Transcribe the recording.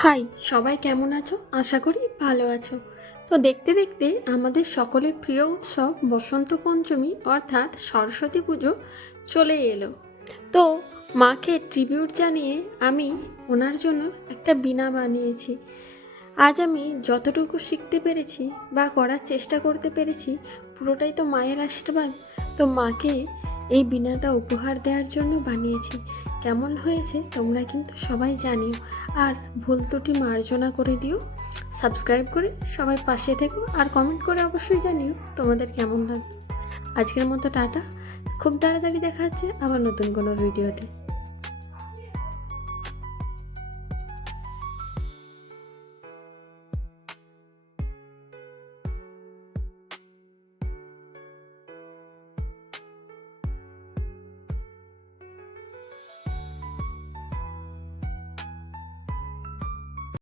High, সবাই কেমন আছো? আশা করি ভালো আছো। তো দেখতে দেখতে আমাদের সকলের প্রিয় উৎসব বসন্ত পঞ্চমী, অর্থাৎ সরস্বতী পুজো চলে এলো। তো মাকে ট্রিবিউট জানিয়ে আমি ওনার জন্য একটা বিনা বানিয়েছি। আজ আমি যতটুকু শিখতে পেরেছি বা করার চেষ্টা করতে পেরেছি, পুরোটাই তো মায়ের আশীর্বাদ। তো মাকে এই বিনাটা উপহার দেওয়ার জন্য বানিয়েছি। কেমন হয়েছে তোমরা কিন্তু সবাই জানিও। আর ভুল ত্রুটি মার্জনা করে দিও। সাবস্ক্রাইব করে সবাই পাশে থেকো আর কমেন্ট করে অবশ্যই জানিও তোমাদের কেমন লাগল। আজকের মতো টাটা। খুব তাড়াতাড়ি দেখা হচ্ছে আবার নতুন কোনো ভিডিওতে।